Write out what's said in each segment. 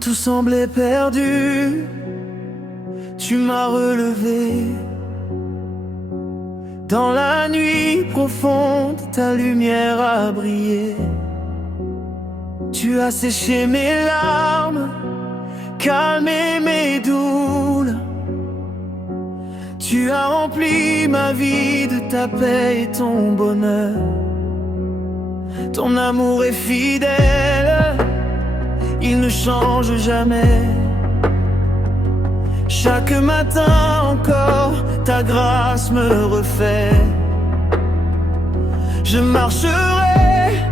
tout semblait perdu, tu m'as relevé. Dans la nuit profonde, ta lumière a brillé. Tu as séché mes larmes, calmé mes douleurs. Tu as rempli ma vie de ta paix et ton bonheur. Ton amour est fidèle, il ne change jamais. Chaque matin encore, ta grâce me refait. Je marcherai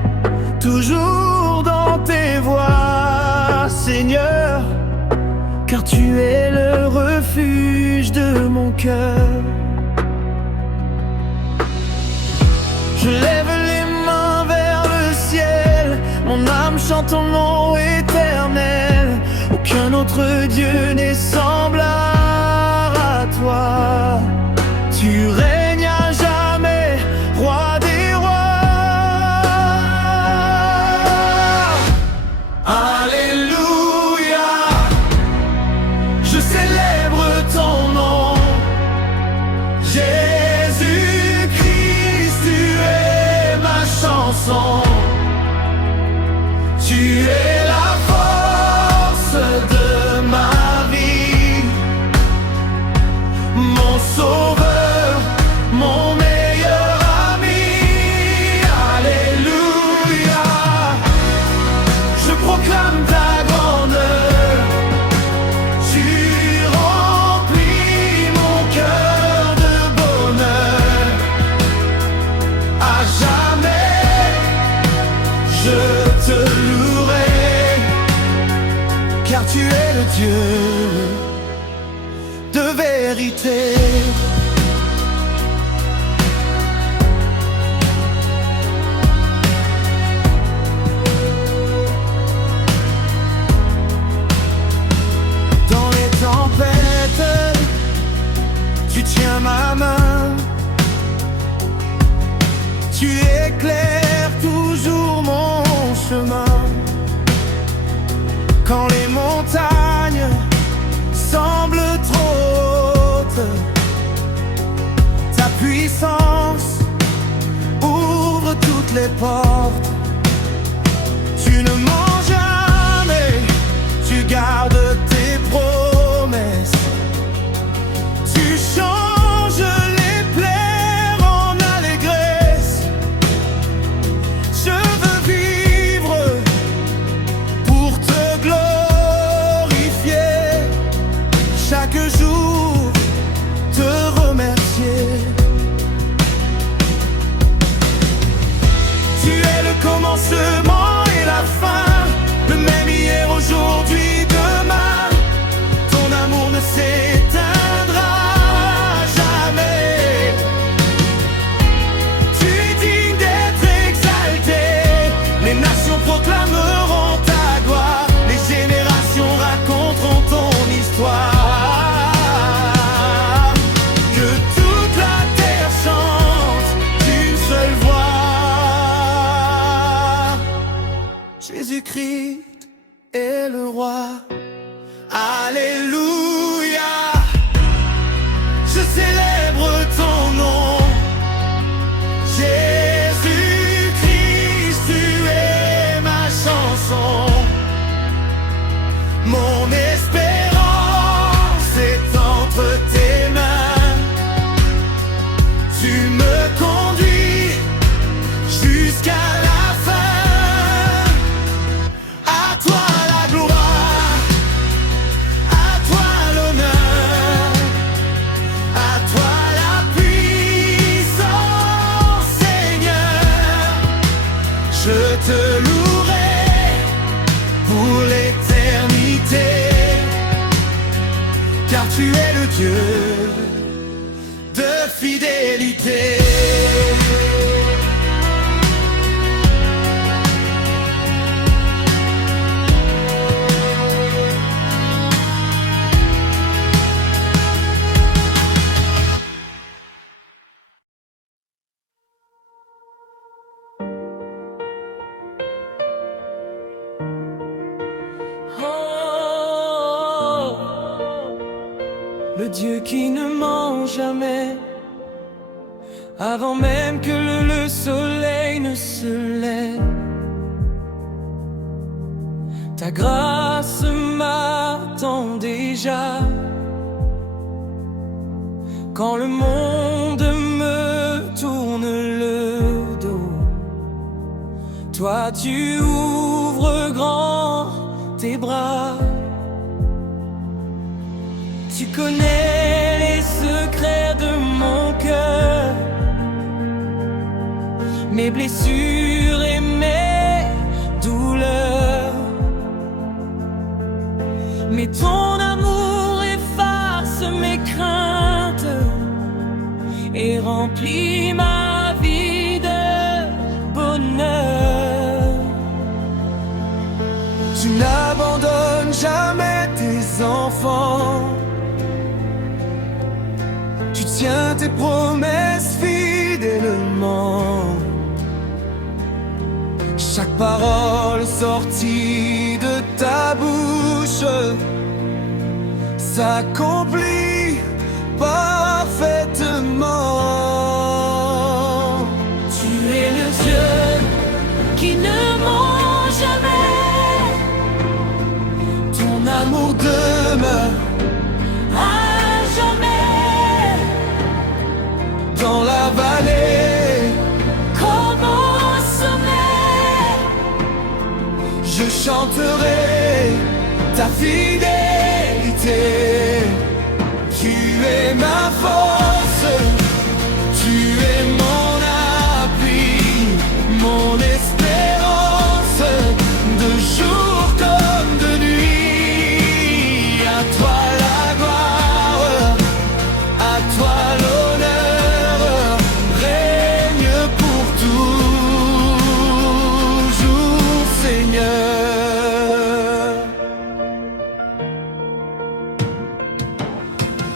toujours dans tes voies, Seigneur, car tu es le refuge de mon cœur. Je lève les mains vers le ciel, mon âme chante ton nom éternel. Aucun autre Dieu n'est semblable à toi. Tu règnes à jamais, roi des rois. Alléluia, je célèbre ton nom. Jésus-Christ, tu es ma chanson. Tu es la force de ma vie, mon sauveur, mon meilleur ami. Alléluia, je proclame ta grandeur. Tu remplis mon cœur de bonheur. À jamais, je te louerai, car tu es le Dieu de vérité. Dans les tempêtes, tu tiens ma main. Tu éclaires toujours mon chemin. Quand les montagnes semblent trop hautes, ta puissance ouvre toutes les portes. Tu ne mens jamais, tu gardes tes promesses. Tu changes les plaies en allégresse. Je veux vivre pour te glorifier, chaque jour te remercier. Tu es le commencement et la fin, le même hier, aujourd'hui, demain. Ton amour ne s'éteindra jamais. Tu es digne d'être exalté, les nations proclameront ta gloire, les générations raconteront ton histoire. Que toute la terre chante d'une seule voix. Jésus-Christ est le roi. Alléluia, je célèbre ton nom. Jésus-Christ, tu es ma chanson. Mon espérance est entre tes mains. Tu me conduis jusqu'à la fin. À toi la gloire, à toi l'honneur, à toi la puissance, Seigneur. Je te louerai pour l'éternité, car tu es le Dieu de fidélité. Oh le Dieu qui ne ment jamais, avant même que le soleil ne se lève. Ta grâce m'attend déjà, quand le monde me tourne le dos. Toi tu ouvres grand tes bras. Tu connais les secrets de mon cœur, mes blessures et mes douleurs. Mais ton amour efface mes craintes et remplit ma vie de bonheur. Tu n'abandonnes jamais tes enfants, tu tiens tes promesses fidèlement. Chaque parole sortie de ta bouche s'accomplit parfaitement. Tu es le Dieu qui ne ment jamais, ton amour demeure à jamais. Dans la vallée comme au sommet, je chanterai ta fidélité. Tu es ma force, tu es mon appui, mon espérance, de jour comme de nuit. À toi la gloire, à toi l'honneur, règne pour toujours, Seigneur.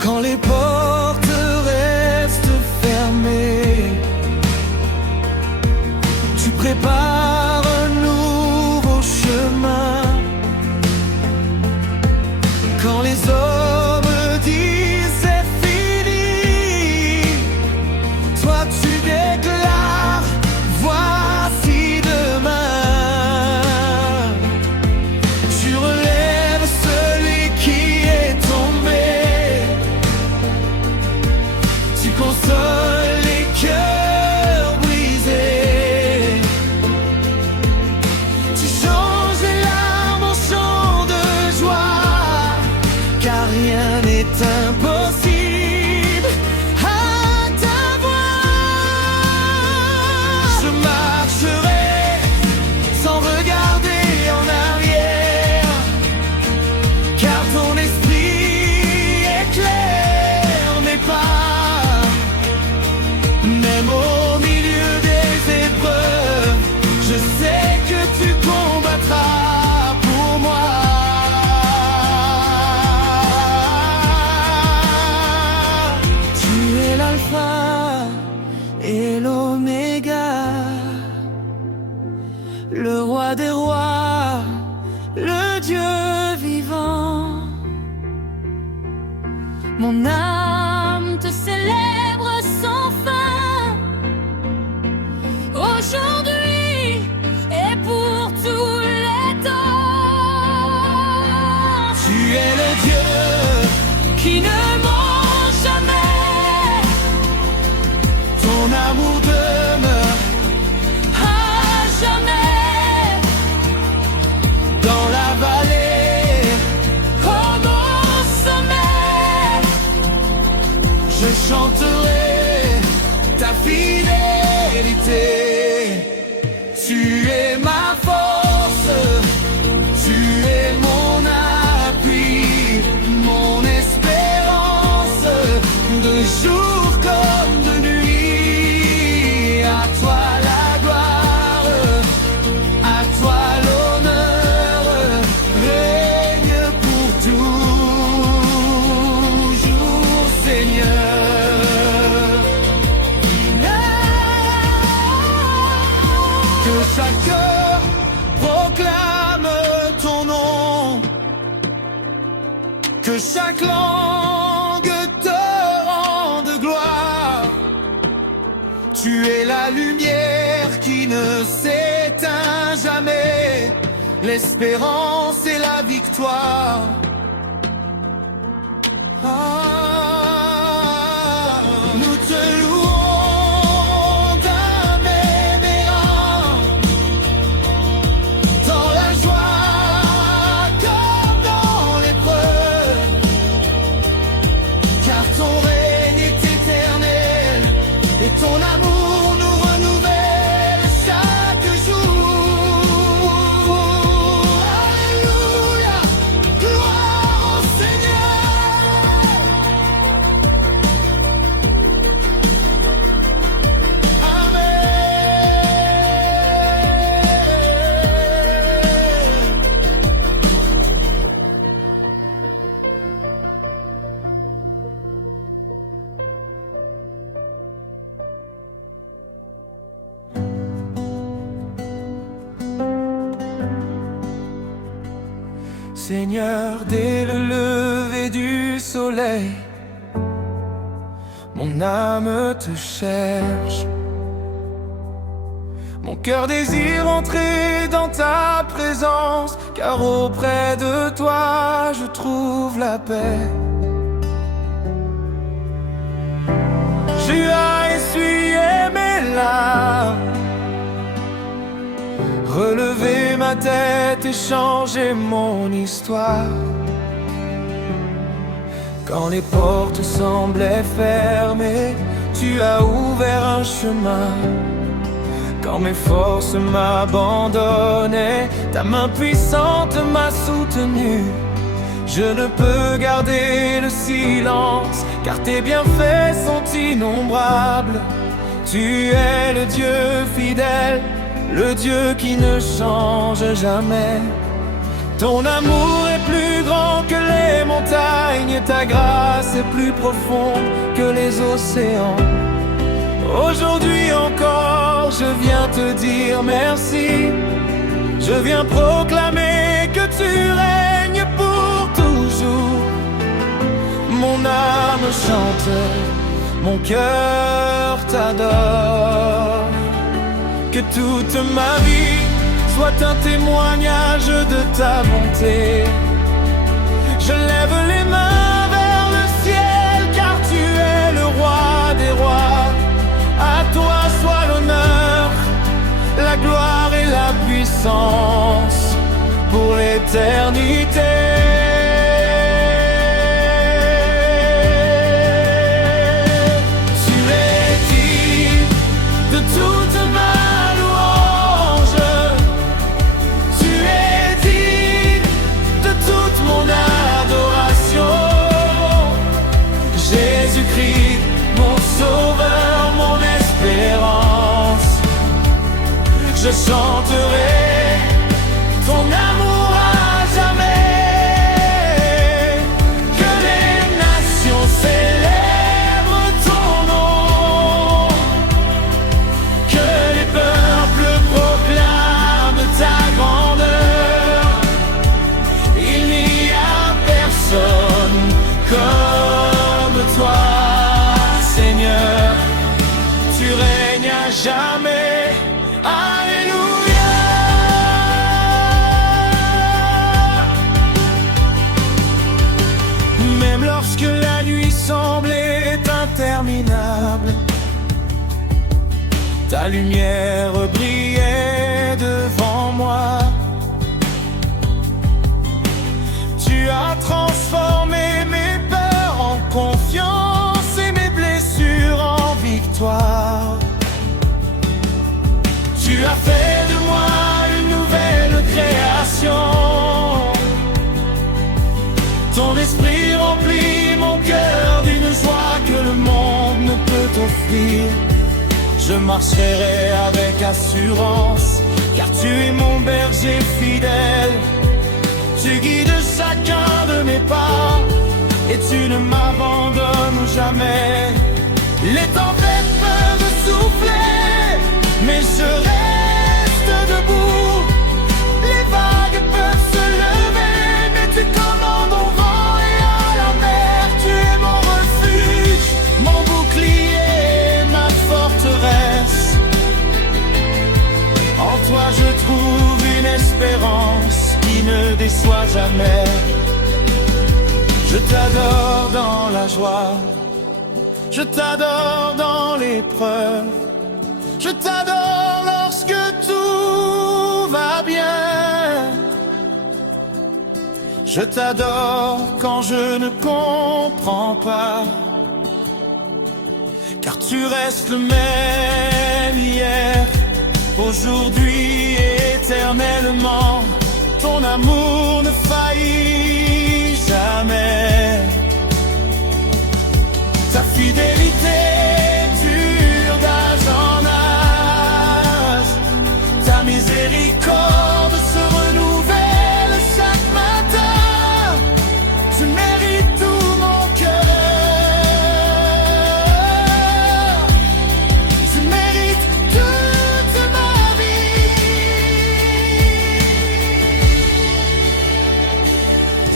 Quand les portes restent fermées, tu prépares un nouveau chemin. Quand les hommes disent c'est fini, toi tu déclares voici demain. Tu relèves celui qui est tombé, tu consoles les cœurs brisés. Tu changes les larmes en chants de joie, car rien n'est impossible à ta voix. Je marcherai sans regarder en arrière, car ton esprit éclaire mes pas. Même au milieu des épreuves, je sais que tu combattras pour moi. Tu es l'alpha et l'oméga, le roi des rois, le Dieu vivant. Mon âme te célèbre sans fin, aujourd'hui et pour tous les temps. Tu es le Dieu qui ne ment jamais, ton amour demeure à jamais. Dans la vallée comme au sommet, je chanterai ta fidélité. Tu es ma force, tu es mon appui, mon espérance, de jour comme de nuit. À toi la gloire, à toi l'honneur, règne pour toujours, Seigneur. Que chaque cœur proclame ton nom, que chaque langue Tu es la lumière qui ne s'éteint jamais, l'espérance et la victoire. Nous te louons d'un même élan, dans la joie comme dans l'épreuve, car ton règne est éternel et ton amour nous renouvelle chaque jour. Alléluia, gloire au Seigneur, dès le lever du soleil, mon âme te cherche. Mon cœur désire entrer dans ta présence, car auprès de toi je trouve la paix. Tu as essuyé mes larmes, relever ma tête et changer mon histoire. Quand les portes semblaient fermées, tu as ouvert un chemin. Quand mes forces m'abandonnaient, ta main puissante m'a soutenu. Je ne peux garder le silence, car tes bienfaits sont innombrables. Tu es le Dieu fidèle, le Dieu qui ne change jamais. Ton amour est plus grand que les montagnes, et ta grâce est plus profonde que les océans. Aujourd'hui encore, je viens te dire merci. Je viens proclamer que tu règnes pour toujours. Mon âme chante, mon cœur t'adore. Que toute ma vie soit un témoignage de ta bonté. Je lève les mains vers le ciel, car tu es le roi des rois. À toi soit l'honneur, la gloire et la puissance pour l'éternité. Tu es digne de toute ma louange. Tu es digne de toute mon adoration. Jésus-Christ, mon sauveur, mon espérance. Je chanterai ton amour à jamais. Que les nations célèbrent ton nom. Que les peuples proclament ta grandeur. Il n'y a personne comme toi, Seigneur. Tu règnes à jamais. Alléluia. Même lorsque la nuit semblait interminable, ta lumière brillait devant moi. Tu as transformé mes peurs en confiance et mes blessures en victoire. Tu as fait de moi une nouvelle création. Ton esprit remplit mon cœur d'une joie que le monde ne peut offrir. Je marcherai avec assurance, car tu es mon berger fidèle. Tu guides chacun de mes pas, et tu ne m'abandonnes jamais. Les tempêtes peuvent souffler, mais je reste debout. Les vagues peuvent se lever, mais tu commandes au vent et à la mer. Tu es mon refuge, mon bouclier, ma forteresse. déçois jamais. Je t'adore dans la joie, je t'adore dans l'épreuve, je t'adore lorsque tout va bien. Je t'adore quand je ne comprends pas, car tu restes le même hier, aujourd'hui et éternellement. Ton amour ne faillit jamais. Ta fidélité dure d'âge en âge. Ta miséricorde se renouvelle chaque matin. Tu mérites tout mon cœur. Tu mérites toute ma vie.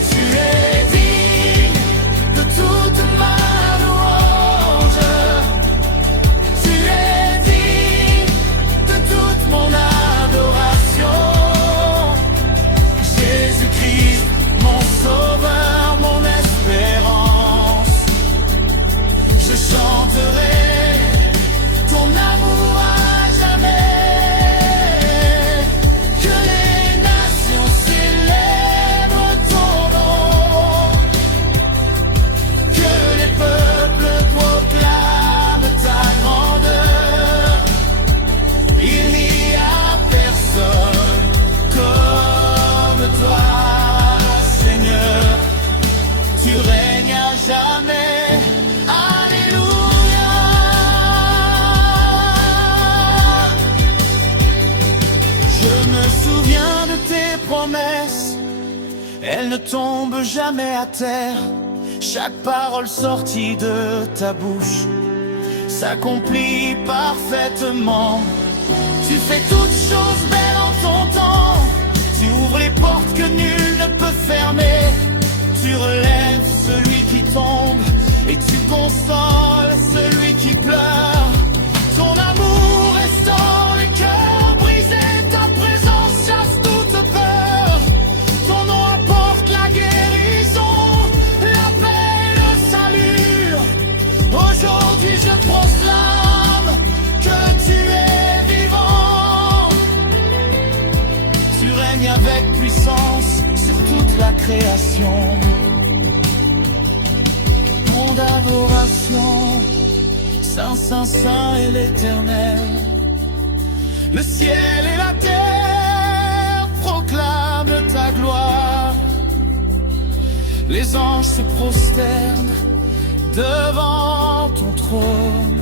Tu es digne de toute ma louange. Tu es digne de toute mon adoration. Jésus-Christ, mon sauveur, mon espérance. Je chanterai ton amour à jamais. Que les nations célèbrent ton nom. Que les peuples proclament ta grandeur. Il n'y a personne comme toi, Seigneur. Tu règnes à jamais. Alléluia. Je me souviens de tes promesses, elles ne tombent jamais à terre. Chaque parole sortie de ta bouche s'accomplit parfaitement. Tu fais toutes choses belles en ton temps. Tu ouvres les portes que nul ne peut fermer. Tu relèves celui qui tombe et tu consoles celui qui pleure. Ton amour restaure les cœurs brisés. Ta présence chasse toute peur. Ton nom apporte la guérison, la paix et le salut. Aujourd'hui je proclame que tu es vivant. Tu règnes avec puissance sur toute la création. Nom d'adoration, Saint, Saint, Saint est l'Éternel. Le ciel et la terre proclament ta gloire. Les anges se prosternent devant ton trône.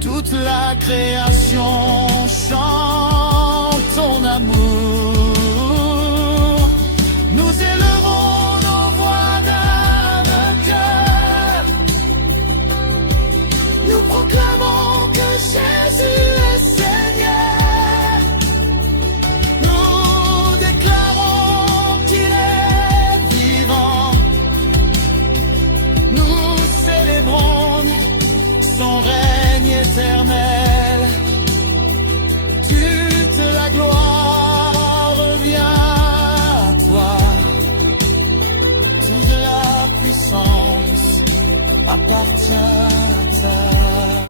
Toute la création chante ton amour. Nous élevons nos voix d'un cœur. Nous proclamons que Jésus est Seigneur. Nous déclarons qu'il est vivant. Nous célébrons son règne éternel. Toute la gloire revient à toi. Toute la puissance appartient à toi.